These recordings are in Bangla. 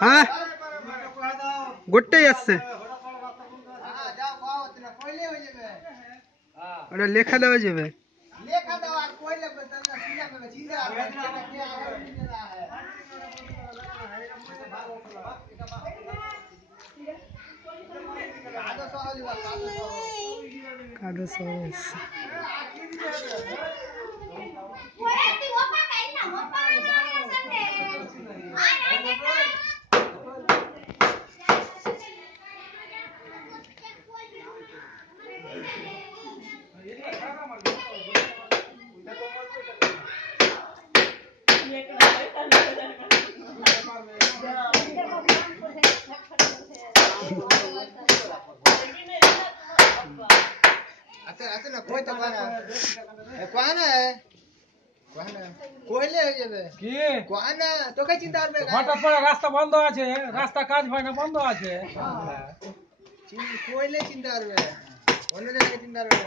হ্যাঁ গোটাই আসছে ওটা লেখা দেওয়া যাবে কাদো সহজ अच्छा ना कोई तो कहना কইলে হয়ে যাবে কি কোয়া না তোকে চিন্তা করবে হঠাৎ করে রাস্তা বন্ধ আছে রাস্তা কাজ হয় না বন্ধ আছে কইলে চিন্তা করবে অন্য জায়গায় চিন্তা করবে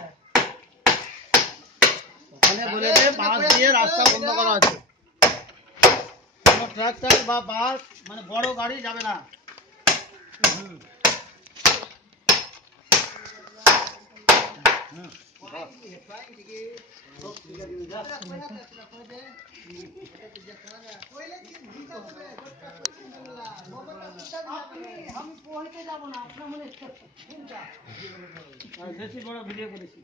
ওখানে বলে যে বাস দিয়ে রাস্তা বন্ধ করা আছে কোনো ট্রাক্টর বা বাস মানে বড় গাড়ি যাবে না আমি পৌঁছে যাবো না আপনার মনে বেশি বড় ভিডিও করেছি